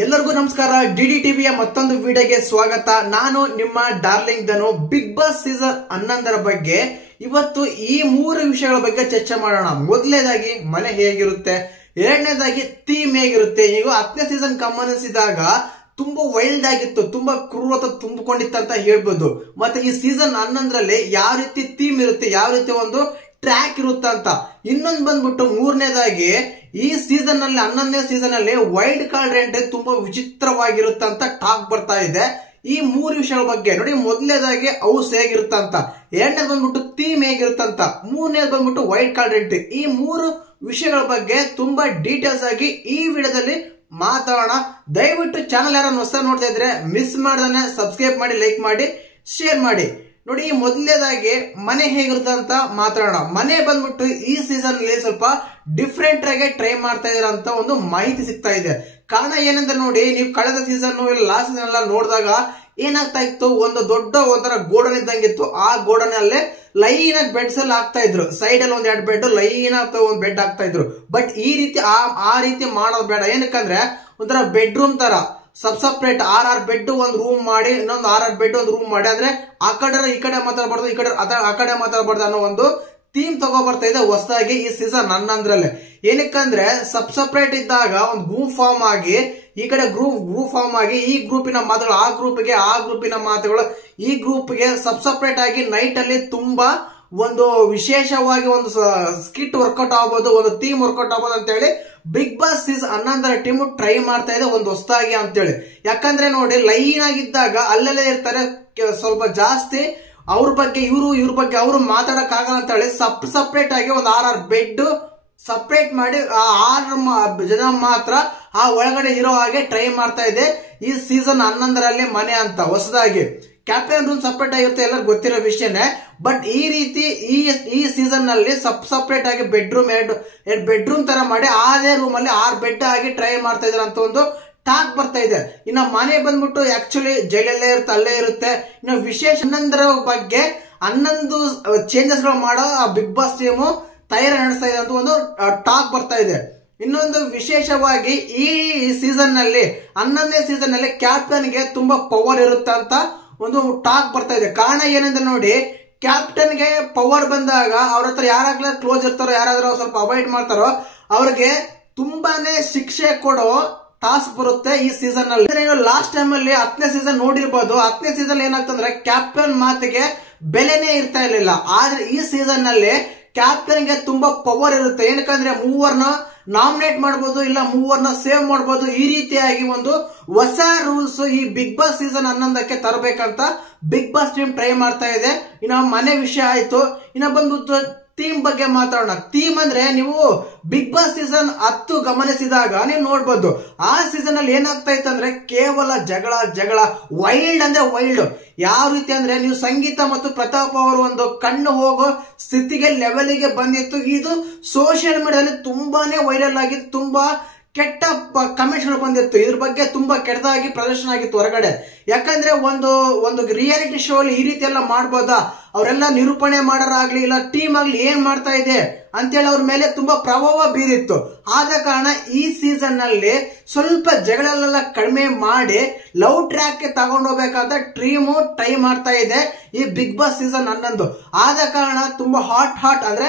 ಎಲ್ಲರಿಗೂ ನಮಸ್ಕಾರ. ಡಿಡಿ ಟಿವಿಯ ಮತ್ತೊಂದು ವಿಡಿಯೋಗೆ ಸ್ವಾಗತ. ನಾನು ನಿಮ್ಮ ಡಾರ್ಲಿಂಗ್ ಧನು. ಬಿಗ್ ಬಾಸ್ ಸೀಸನ್ 11ರ ಬಗ್ಗೆ ಇವತ್ತು ಈ 3 ವಿಷಯಗಳ ಬಗ್ಗೆ ಚರ್ಚೆ ಮಾಡೋಣ. ಮೊದಲನೇದಾಗಿ ಮನೆ ಹೇಗಿರುತ್ತೆ, ಎರಡನೇದಾಗಿ ಥೀಮ್ ಹೇಗಿರುತ್ತೆ. ಈಗ 10ನೇ ಸೀಸನ್ ಗಮನಿಸಿದಾಗ ತುಂಬಾ ವೈಲ್ಡ್ ಆಗಿತ್ತು, ತುಂಬಾ ಕ್ರೂರತೆ ತುಂಬಿಕೊಂಡಿತ್ತು ಅಂತ ಹೇಳ್ಬೋದು. ಮತ್ತೆ ಈ ಸೀಸನ್ 11ರಲ್ಲಿ ಯಾವ ರೀತಿ ಥೀಮ್ ಇರುತ್ತೆ, ಯಾವ ರೀತಿ ಒಂದು ಟ್ರ್ಯಾಕ್ ಇರುತ್ತೆ ಅಂತ. ಇನ್ನೊಂದು ಬಂದ್ಬಿಟ್ಟು ಮೂರನೇದಾಗಿ ಈ ಸೀಸನ್ ನಲ್ಲಿ 11ನೇ ಸೀಸನ್ ಅಲ್ಲಿ ವೈಲ್ಡ್ ಕಾರ್ಡ್ ಎಂಟ್ರಿ ತುಂಬಾ ವಿಚಿತ್ರವಾಗಿರುತ್ತೆ ಅಂತ ಟಾಕ್ ಬರ್ತಾ ಇದೆ. ಈ 3 ವಿಷಯಗಳ ಬಗ್ಗೆ ನೋಡಿ. ಮೊದಲನೇದಾಗಿ ಹೌಸ್ ಹೇಗಿರುತ್ತಂತ, ಎರಡನೇದು ಬಂದ್ಬಿಟ್ಟು ಥೀಮ್ ಹೇಗಿರುತ್ತಂತ, ಮೂರನೇದು ಬಂದ್ಬಿಟ್ಟು ವೈಲ್ಡ್ ಕಾರ್ಡ್ ಎಂಟ್ರಿ. ಈ 3 ವಿಷಯಗಳ ಬಗ್ಗೆ ತುಂಬಾ ಡೀಟೇಲ್ಸ್ ಆಗಿ ಈ ವಿಡಿಯೋದಲ್ಲಿ ಮಾತಾಡೋಣ. ದಯವಿಟ್ಟು ಚಾನಲ್ ಯಾರನ್ನ ಹೊಸ ನೋಡ್ತಾ ಇದ್ರೆ ಮಿಸ್ ಮಾಡ್ದಾನೆ ಸಬ್ಸ್ಕ್ರೈಬ್ ಮಾಡಿ, ಲೈಕ್ ಮಾಡಿ, ಶೇರ್ ಮಾಡಿ. ನೋಡಿ, ಮೊದಲನೇದಾಗಿ ಮನೆ ಹೇಗಿರುತ್ತೆ ಅಂತ ಮಾತಾಡೋಣ. ಮನೆ ಬಂದ್ಬಿಟ್ಟು ಈ ಸೀಸನ್ ಅಲ್ಲಿ ಸ್ವಲ್ಪ ಡಿಫ್ರೆಂಟ್ ಆಗಿ ಟ್ರೈ ಮಾಡ್ತಾ ಇದಾರೆ ಅಂತ ಒಂದು ಮಾಹಿತಿ ಸಿಗ್ತಾ ಇದೆ. ಕಾರಣ ಏನಂದ್ರೆ ನೋಡಿ, ನೀವು ಕಳೆದ ಸೀಸನ್ ಇಲ್ಲ ಲಾಸ್ಟ್ ಸೀಸನ್ ಎಲ್ಲ ನೋಡಿದಾಗ ಏನಾಗ್ತಾ ಇತ್ತು, ಒಂದು ದೊಡ್ಡ ಒಂಥರ ಗೋಡನ್ ಇದ್ದಂಗಿತ್ತು. ಆ ಗೋಡನ್ ಅಲ್ಲೇ ಲೈನ್ ಆಗಿ ಬೆಡ್ಸ್ ಅಲ್ಲಿ ಹಾಕ್ತಾ ಇದ್ರು. ಸೈಡ್ ಅಲ್ಲಿ ಒಂದ್ 2 ಬೆಡ್ ಲೈನ್ ಆಗ್ತಾ ಒಂದ್ ಬೆಡ್ ಹಾಕ್ತಾ ಇದ್ರು. ಬಟ್ ಈ ರೀತಿ ಆ ರೀತಿ ಮಾಡೋದು ಬೇಡ. ಏನಕ್ಕಂದ್ರೆ ಒಂಥರ ಬೆಡ್ರೂಮ್ ತರ ಸಪ್ರೇಟ್ 6 ಬೆಡ್ ಒಂದ್ ರೂಮ್ ಮಾಡಿ, ಇನ್ನೊಂದು 6 ಬೆಡ್ ಒಂದು ರೂಮ್ ಮಾಡಿ, ಅಂದ್ರೆ ಆ ಕಡೆ ಈ ಕಡೆ ಮಾತಾಡಬಾರ್ದು, ಈ ಕಡೆ ಆ ಕಡೆ ಮಾತಾಡಬಾರ್ದು ಅನ್ನೋ ಒಂದು ಥೀಮ್ ತಗೋಬರ್ತಾ ಇದೆ ಹೊಸದಾಗಿ ಈ ಸೀಸನ್ 11ರಲ್ಲಿ. ಏನಕ್ಕಂದ್ರೆ ಸಪ್ರೇಟ್ ಇದ್ದಾಗ ಒಂದು ಗ್ರೂಪ್ ಫಾರ್ಮ್ ಆಗಿ, ಈ ಕಡೆ ಗ್ರೂಪ್ ಫಾರ್ಮ್ ಆಗಿ, ಈ ಗ್ರೂಪಿನ ಮಾತುಗಳು ಆ ಗ್ರೂಪ್ಗೆ, ಆ ಗ್ರೂಪಿನ ಮಾತುಗಳು ಈ ಗ್ರೂಪ್ಗೆ ಸಪ್ರೇಟ್ ಆಗಿ ನೈಟ್ ಅಲ್ಲಿ ತುಂಬಾ ಒಂದು ವಿಶೇಷವಾಗಿ ಒಂದು ಸ್ಕಿಟ್ ವರ್ಕೌಟ್ ಆಗ್ಬೋದು, ಒಂದು ಥೀಮ್ ವರ್ಕೌಟ್ ಆಗ್ಬೋದು ಅಂತ ಹೇಳಿ ಬಿಗ್ ಬಾಸ್ ಸೀಸನ್ 11ರ ಟೀಮ್ ಟ್ರೈ ಮಾಡ್ತಾ ಇದೆ ಒಂದು ಹೊಸದಾಗಿ ಅಂತೇಳಿ. ಯಾಕಂದ್ರೆ ನೋಡಿ, ಲೈನ್ ಆಗಿದ್ದಾಗ ಅಲ್ಲಲ್ಲೇ ಇರ್ತಾರೆ, ಸ್ವಲ್ಪ ಜಾಸ್ತಿ ಅವ್ರ ಬಗ್ಗೆ ಇವ್ರ ಬಗ್ಗೆ ಅವರು ಮಾತಾಡಕ್ ಆಗಲ್ಲ ಅಂತ ಹೇಳಿ ಸಪ್ರೇಟ್ ಆಗಿ ಒಂದು 6 ಬೆಡ್ ಸಪ್ರೇಟ್ ಮಾಡಿ ಆ 6 ಜನ ಮಾತ್ರ ಆ ಒಳಗಡೆ ಇರೋ ಹಾಗೆ ಟ್ರೈ ಮಾಡ್ತಾ ಇದೆ ಈ ಸೀಸನ್ 11ರಲ್ಲಿ ಮನೆ ಅಂತ ಹೊಸದಾಗಿ. ಕ್ಯಾಪ್ಟನ್ ರೂಮ್ ಸಪ್ರೇಟ್ ಆಗಿರುತ್ತೆ, ಎಲ್ಲರಿಗೂ ಗೊತ್ತಿರೋ ವಿಷಯನೇ. ಬಟ್ ಈ ರೀತಿ ಈ ಸೀಸನ್ ನಲ್ಲಿ ಸಪ್ರೇಟ್ ಆಗಿ ಬೆಡ್ರೂಮ್ ಎರಡು ಬೆಡ್ರೂಮ್ ತರ ಮಾಡಿ ಅದೇ ರೂಮ್ ಅಲ್ಲಿ 6 ಬೆಡ್ ಆಗಿ ಟ್ರೈ ಮಾಡ್ತಾ ಇದಾರೆ ಅಂತ ಒಂದು ಟಾಕ್ ಬರ್ತಾ ಇದೆ. ಇನ್ನು ಮನೆ ಬಂದ್ಬಿಟ್ಟು ಆಕ್ಚುಲಿ ಜೈಲಲ್ಲೇ ಇರುತ್ತೆ, ಅಲ್ಲೇ ಇರುತ್ತೆ. ಇನ್ನು ವಿಶೇಷ 11ರ ಬಗ್ಗೆ 11 ಚೇಂಜಸ್ ಗಳು ಮಾಡೋ ಬಿಗ್ ಬಾಸ್ ಟೀಮ್ ತಯಾರಿ ನಡೆಸ್ತಾ ಇದೆ ಅಂತ ಒಂದು ಟಾಕ್ ಬರ್ತಾ ಇದೆ. ಇನ್ನೊಂದು ವಿಶೇಷವಾಗಿ ಈ ಸೀಸನ್ ನಲ್ಲಿ 11ನೇ ಸೀಸನ್ ನಲ್ಲಿ ಕ್ಯಾಪ್ಟನ್ ಗೆ ತುಂಬಾ ಪವರ್ ಇರುತ್ತೆ ಅಂತ ಒಂದು ಟಾಕ್ ಬರ್ತಾ ಇದೆ. ಕಾರಣ ಏನಂದ್ರೆ ನೋಡಿ, ಕ್ಯಾಪ್ಟನ್ ಗೆ ಪವರ್ ಬಂದಾಗ ಅವ್ರ ಹತ್ರ ಯಾರಾಗ್ಲೂ ಕ್ಲೋಸ್ ಇರ್ತಾರೋ, ಯಾರಾದ್ರೂ ಸ್ವಲ್ಪ ಅವಾಯ್ಡ್ ಮಾಡ್ತಾರೋ ಅವ್ರಿಗೆ ತುಂಬಾನೇ ಶಿಕ್ಷೆ ಕೊಡೋ ಟಾಸ್ಕ್ ಬರುತ್ತೆ ಈ ಸೀಸನ್ ನಲ್ಲಿ. ಲಾಸ್ಟ್ ಟೈಮ್ ಅಲ್ಲಿ 10ನೇ ಸೀಸನ್ ನೋಡಿರ್ಬೋದು. 10ನೇ ಸೀಸನ್ ಏನಾಗ್ತಂದ್ರೆ ಕ್ಯಾಪ್ಟನ್ ಮಾತಿಗೆ ಬೆಲೆನೇ ಇರ್ತಾ ಇರ್ಲಿಲ್ಲ. ಆದ್ರೆ ಈ ಸೀಸನ್ ನಲ್ಲಿ ಕ್ಯಾಪ್ಟನ್ ಗೆ ತುಂಬಾ ಪವರ್ ಇರುತ್ತೆ. ಏನಕ್ಕಂದ್ರೆ 3 ನಾಮಿನೇಟ್ ಮಾಡಬಹುದು, ಇಲ್ಲ 3 ಸೇವ್ ಮಾಡಬಹುದು. ಈ ರೀತಿಯಾಗಿ ಒಂದು ಹೊಸ ರೂಲ್ಸ್ ಈ ಬಿಗ್ ಬಾಸ್ ಸೀಸನ್ 11ಕ್ಕೆ ತರಬೇಕಂತ ಬಿಗ್ ಬಾಸ್ ಟೀಮ್ ಟ್ರೈ ಮಾಡ್ತಾ ಇದೆ. ಇನ್ನು ಮನೆ ವಿಷಯ ಆಯ್ತು. ಇನ್ನು ಬಂದು ಥೀಮ್ ಬಗ್ಗೆ ಮಾತಾಡೋಣ. ಥೀಮ್ ಅಂದ್ರೆ ನೀವು ಬಿಗ್ ಬಾಸ್ ಸೀಸನ್ 10 ಗಮನಿಸಿದಾಗ ನೀವು ನೋಡ್ಬೋದು, ಆ ಸೀಸನ್ ಅಲ್ಲಿ ಏನಾಗ್ತಾ ಇತ್ತು ಅಂದ್ರೆ ಕೇವಲ ಜಗಳ ವೈಲ್ಡ್ ಅಂದ್ರೆ ವೈಲ್ಡ್. ಯಾವ ರೀತಿ ಅಂದ್ರೆ ನೀವು ಸಂಗೀತ ಮತ್ತು ಪ್ರತಾಪ್ ಅವರು ಒಂದು ಕಣ್ಣು ಹೋಗೋ ಸ್ಥಿತಿಗೆ ಲೆವೆಲ್ಗೆ ಬಂದಿತ್ತು. ಇದು ಸೋಷಿಯಲ್ ಮೀಡಿಯಾದಲ್ಲಿ ತುಂಬಾನೇ ವೈರಲ್ ಆಗಿತ್ತು, ತುಂಬಾ ಕೆಟ್ಟ ಕಮೆಂಟ್ಸ್ ಗಳು ಬಂದಿತ್ತು. ಇದ್ರ ಬಗ್ಗೆ ತುಂಬಾ ಕೆಟ್ಟದಾಗಿ ಪ್ರದರ್ಶನ ಆಗಿತ್ತು ಹೊರಗಡೆ. ಯಾಕಂದ್ರೆ ಒಂದು ರಿಯಾಲಿಟಿ ಶೋ ಅಲ್ಲಿ ಈ ರೀತಿ ಎಲ್ಲ ಮಾಡ್ಬೋದಾ, ಅವರೆಲ್ಲ ನಿರೂಪಣೆ ಮಾಡೋರಾಗ್ಲಿ ಇಲ್ಲ ಟೀಮ್ ಆಗ್ಲಿ ಏನ್ ಮಾಡ್ತಾ ಇದೆ ಅಂತೇಳಿ ಅವ್ರ ಮೇಲೆ ತುಂಬಾ ಪ್ರಭಾವ ಬೀರಿತ್ತು. ಆದ ಕಾರಣ ಈ ಸೀಸನ್ ನಲ್ಲಿ ಸ್ವಲ್ಪ ಜಗಳಲ್ಲೆಲ್ಲ ಕಡಿಮೆ ಮಾಡಿ ಲವ್ ಟ್ರ್ಯಾಕ್ ಗೆ ತಗೊಂಡೋಗ್ಬೇಕಂತ ಟೀಮು ಟ್ರೈ ಮಾಡ್ತಾ ಇದೆ ಈ ಬಿಗ್ ಬಾಸ್ ಸೀಸನ್ 11. ಆದ ಕಾರಣ ತುಂಬಾ ಹಾಟ್ ಅಂದ್ರೆ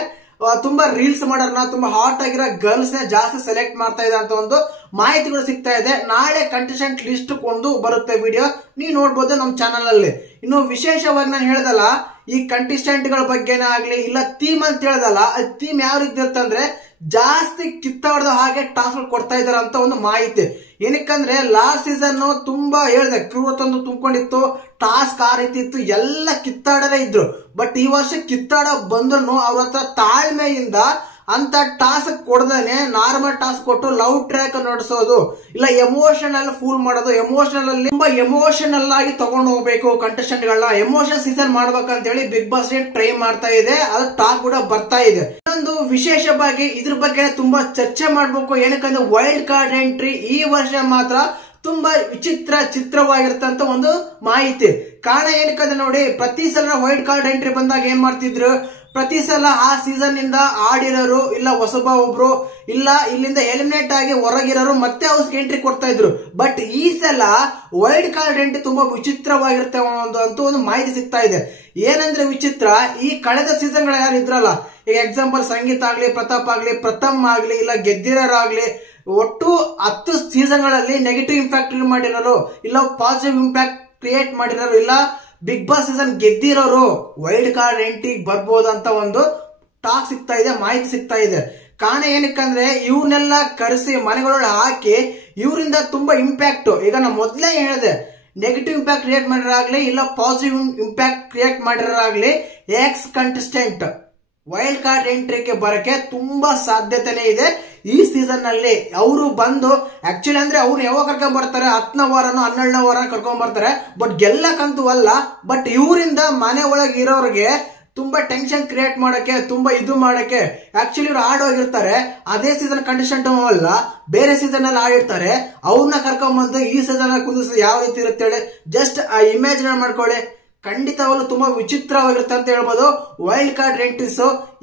ತುಂಬಾ ರೀಲ್ಸ್ ಮಾಡೋರ್ನ, ತುಂಬಾ ಹಾಟ್ ಆಗಿರೋ ಗರ್ಲ್ಸ್ ನ ಜಾಸ್ತಿ ಸೆಲೆಕ್ಟ್ ಮಾಡ್ತಾ ಇದೆ ಅಂತ ಒಂದು ಮಾಹಿತಿಗಳು ಸಿಗ್ತಾ ಇದೆ. ನಾಳೆ ಕಂಟೆಸ್ಟೆಂಟ್ ಲಿಸ್ಟ್ ಒಂದು ಬರುತ್ತೆ ವಿಡಿಯೋ, ನೀವು ನೋಡ್ಬೋದು ನಮ್ಮ ಚಾನಲ್ ಅಲ್ಲಿ. ಇನ್ನು ವಿಶೇಷವಾಗಿ ನಾನು ಹೇಳ್ದಲ್ಲ, ಈ ಕಂಟೆಸ್ಟೆಂಟ್ ಗಳ ಬಗ್ಗೆನೇ ಆಗ್ಲಿ ಇಲ್ಲ ಥೀಮ್ ಅಂತ ಹೇಳ್ದಲ್ಲ, ಥೀಮ್ ಯಾವ ರೀತಿ ಇರುತ್ತಂದ್ರೆ ಜಾಸ್ತಿ ಕಿತ್ತಾಡ್ದ ಹಾಗೆ ಟಾಸ್ಕ್ ಕೊಡ್ತಾ ಇದಾರೆ ಅಂತ ಒಂದು ಮಾಹಿತಿ. ಏನಕ್ಕಂದ್ರೆ ಲಾಸ್ಟ್ ಸೀಸನ್ ತುಂಬಾ ಹೇಳಿದೆ ಕ್ರೂರತಂದು ತುಂಬಿಕೊಂಡಿತ್ತು, ಟಾಸ್ಕ್ ಆ ರೀತಿ ಇತ್ತು, ಎಲ್ಲ ಕಿತ್ತಾಡದೇ ಇದ್ರು. ಬಟ್ ಈ ವರ್ಷ ಕಿತ್ತಾಡ ಬಂದ್ರು ಅವ್ರ ಹತ್ರ ತಾಳ್ಮೆಯಿಂದ ಅಂತ ಟಾಸ್ಕ್ ಕೊಡದೇನೆ ನಾರ್ಮಲ್ ಟಾಸ್ಕ್ ಕೊಟ್ಟು ಲವ್ ಟ್ರ್ಯಾಕ್ ನಡೆಸೋದು, ಇಲ್ಲ ಎಮೋಷನಲ್ ಫೂಲ್ ಮಾಡೋದು, ಎಮೋಷನಲ್ ಅಲ್ಲಿ ತುಂಬಾ ಎಮೋಷನಲ್ ಆಗಿ ತಗೊಂಡು ಹೋಗ್ಬೇಕು ಕಂಟೆಸ್ಟೆಂಟ್ ಗಳನ್ನ, ಎಮೋಷನ್ ಸೀಸನ್ ಮಾಡ್ಬೇಕಂತ ಹೇಳಿ ಬಿಗ್ ಬಾಸ್ ಟ್ರೈ ಮಾಡ್ತಾ ಇದೆ. ಅದು ಟಾಕ್ ಕೂಡ ಬರ್ತಾ ಇದೆ. ಇನ್ನೊಂದು ವಿಶೇಷವಾಗಿ ಇದ್ರ ಬಗ್ಗೆ ತುಂಬಾ ಚರ್ಚೆ ಮಾಡ್ಬೇಕು. ಏನಕ್ಕಂದ್ರೆ ವೈಲ್ಡ್ ಕಾರ್ಡ್ ಎಂಟ್ರಿ ಈ ವರ್ಷ ಮಾತ್ರ ತುಂಬಾ ಚಿತ್ರವಾಗಿರ್ತಂತ ಒಂದು ಮಾಹಿತಿ. ಕಾರಣ ಏನಕ್ಕಂದ್ರೆ ನೋಡಿ, ಪ್ರತಿ ಸಲ ವೈಲ್ಡ್ ಕಾರ್ಡ್ ಎಂಟ್ರಿ ಬಂದಾಗ ಏನ್ ಮಾಡ್ತಿದ್ರು, ಪ್ರತಿ ಸಲ ಆ ಸೀಸನ್ ಇಂದ ಆಡಿರೋರು ಇಲ್ಲ ಹೊಸಬ ಒಬ್ರು ಇಲ್ಲ ಇಲ್ಲಿಂದ ಎಲಿಮಿನೇಟ್ ಆಗಿ ಹೊರಗಿರೋರು ಮತ್ತೆ ಹೌಸ್ ಎಂಟ್ರಿ ಕೊಡ್ತಾ ಇದ್ರು. ಬಟ್ ಈ ಸಲ ವೈಲ್ಡ್ ಕಾರ್ಡ್ ಎಂಟ್ರಿ ತುಂಬಾ ವಿಚಿತ್ರವಾಗಿರುತ್ತೆ ಅಂತ ಒಂದು ಮಾಹಿತಿ ಸಿಗ್ತಾ ಇದೆ. ಏನಂದ್ರೆ ವಿಚಿತ್ರ, ಈ ಕಳೆದ ಸೀಸನ್ ಗಳು ಯಾರು ಇದ್ರಲ್ಲ, ಈಗ ಎಕ್ಸಾಂಪಲ್ ಸಂಗೀತ ಆಗ್ಲಿ, ಪ್ರತಾಪ್ ಆಗ್ಲಿ, ಪ್ರಥಮ್ ಆಗ್ಲಿ, ಇಲ್ಲ ಗೆದ್ದಿರೋರಾಗ್ಲಿ, ಒಟ್ಟು 10 ಸೀಸನ್ ಗಳಲ್ಲಿ ನೆಗೆಟಿವ್ ಇಂಪ್ಯಾಕ್ಟ್ ಮಾಡಿರೋರು ಇಲ್ಲ ಪಾಸಿಟಿವ್ ಇಂಪ್ಯಾಕ್ಟ್ ಕ್ರಿಯೇಟ್ ಮಾಡಿರೋರು ಇಲ್ಲ ಬಿಗ್ ಬಾಸ್ ಸೀಸನ್ ಗೆದ್ದಿರೋರು ವೈಲ್ಡ್ ಕಾರ್ಡ್ ಎಂಟ್ರಿ ಬರ್ಬೋದು ಅಂತ ಒಂದು ಟಾಕ್ ಸಿಗ್ತಾ ಇದೆ, ಮಾಹಿತಿ ಸಿಗ್ತಾ ಇದೆ. ಕಾರಣ ಏನಕ್ಕಂದ್ರೆ ಇವ್ರನ್ನೆಲ್ಲ ಕರೆಸಿ ಮನೆಗಳೊಳಗೆ ಹಾಕಿ ಇವರಿಂದ ತುಂಬಾ ಇಂಪ್ಯಾಕ್ಟ್, ಈಗ ನಾನು ಮೊದಲೇ ಹೇಳಿದೆ, ನೆಗೆಟಿವ್ ಇಂಪ್ಯಾಕ್ಟ್ ಕ್ರಿಯೇಟ್ ಮಾಡಿರಾಗ್ಲಿ ಇಲ್ಲ ಪಾಸಿಟಿವ್ ಇಂಪ್ಯಾಕ್ಟ್ ಕ್ರಿಯೇಟ್ ಮಾಡಿರಾಗ್ಲಿ ಎಕ್ಸ್ ಕಂಟೆಸ್ಟೆಂಟ್ ವೈಲ್ಡ್ ಕಾರ್ಡ್ ಎಂಟ್ರಿಗೆ ಬರಕ್ಕೆ ತುಂಬಾ ಸಾಧ್ಯತೆನೇ ಇದೆ. ಈ ಸೀಸನ್ ನಲ್ಲಿ ಅವರು ಬಂದು ಆಕ್ಚುಲಿ ಅಂದ್ರೆ ಅವ್ರು ಯಾವಾಗ ಕರ್ಕೊಂಡ್ ಬರ್ತಾರೆ, 10ನೇ ವಾರನೋ 12ನೇ ವಾರ ಕರ್ಕೊಂಡ್ ಬರ್ತಾರೆ. ಬಟ್ ಗೆಲ್ಲಕ್ಕಂತೂ ಅಲ್ಲ. ಬಟ್ ಇವರಿಂದ ಮನೆ ಒಳಗೆ ಇರೋರಿಗೆ ತುಂಬಾ ಟೆನ್ಷನ್ ಕ್ರಿಯೇಟ್ ಮಾಡಕ್ಕೆ, ತುಂಬಾ ಇದು ಮಾಡಕ್ಕೆ, ಆಕ್ಚುಲಿ ಇವ್ರು ಆಡೋಗಿರ್ತಾರೆ ಅದೇ ಸೀಸನ್ ಕಂಟೆಸ್ಟೆಂಟ್ ಅಲ್ಲ, ಬೇರೆ ಸೀಸನ್ ಅಲ್ಲಿ ಆಡಿರ್ತಾರೆ. ಅವ್ರನ್ನ ಕರ್ಕೊಂಡ್ ಬಂದು ಈ ಸೀಸನ್ ಕುಂದಿಸ್ ಯಾವ ರೀತಿ ಇರುತ್ತೆ ಹೇಳಿ, ಜಸ್ಟ್ ಆ ಇಮ್ಯಾಜಿನ್ ಮಾಡ್ಕೊಳ್ಳಿ. ಖಂಡಿತವಾಗ್ಲೂ ತುಂಬಾ ವಿಚಿತ್ರವಾಗಿರುತ್ತೆ ಅಂತ ಹೇಳ್ಬೋದು ವೈಲ್ಡ್ ಕಾರ್ಡ್ ಎಂಟ್ರೀಸ್.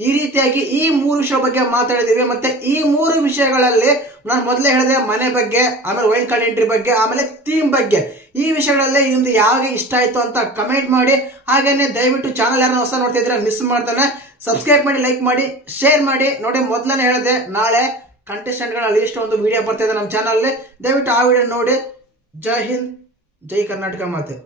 ಈ ರೀತಿಯಾಗಿ ಈ 3 ವಿಷಯ ಬಗ್ಗೆ ಮಾತಾಡಿದೀವಿ. ಮತ್ತೆ ಈ 3 ವಿಷಯಗಳಲ್ಲಿ ನಾನು ಮೊದಲೇ ಹೇಳಿದೆ, ಮನೆ ಬಗ್ಗೆ, ಆಮೇಲೆ ವೈಲ್ಡ್ ಕಾರ್ಡ್ ಎಂಟ್ರಿ ಬಗ್ಗೆ, ಆಮೇಲೆ ಥೀಮ್ ಬಗ್ಗೆ. ಈ ವಿಷಯಗಳಲ್ಲಿ ನಿಮ್ದು ಯಾವಾಗ ಇಷ್ಟ ಆಯ್ತು ಅಂತ ಕಮೆಂಟ್ ಮಾಡಿ. ಹಾಗೇನೆ ದಯವಿಟ್ಟು ಚಾನಲ್ ಯಾರು ಹೊಸ ನೋಡ್ತಾ ಇದ್ರೆ ಮಿಸ್ ಮಾಡ್ತಾನೆ ಸಬ್ಸ್ಕ್ರೈಬ್ ಮಾಡಿ, ಲೈಕ್ ಮಾಡಿ, ಶೇರ್ ಮಾಡಿ. ನೋಡಿ ಮೊದಲನೇ ಹೇಳಿದೆ, ನಾಳೆ ಕಂಟೆಸ್ಟೆಂಟ್ ಗಳ ಲಿಸ್ಟ್ ಒಂದು ವಿಡಿಯೋ ಬರ್ತಾ ಇದೆ ನಮ್ಮ ಚಾನಲ್. ದಯವಿಟ್ಟು ಆ ವಿಡಿಯೋ ನೋಡಿ. ಜೈ ಹಿಂದ್, ಜೈ ಕರ್ನಾಟಕ ಮಾತೆ.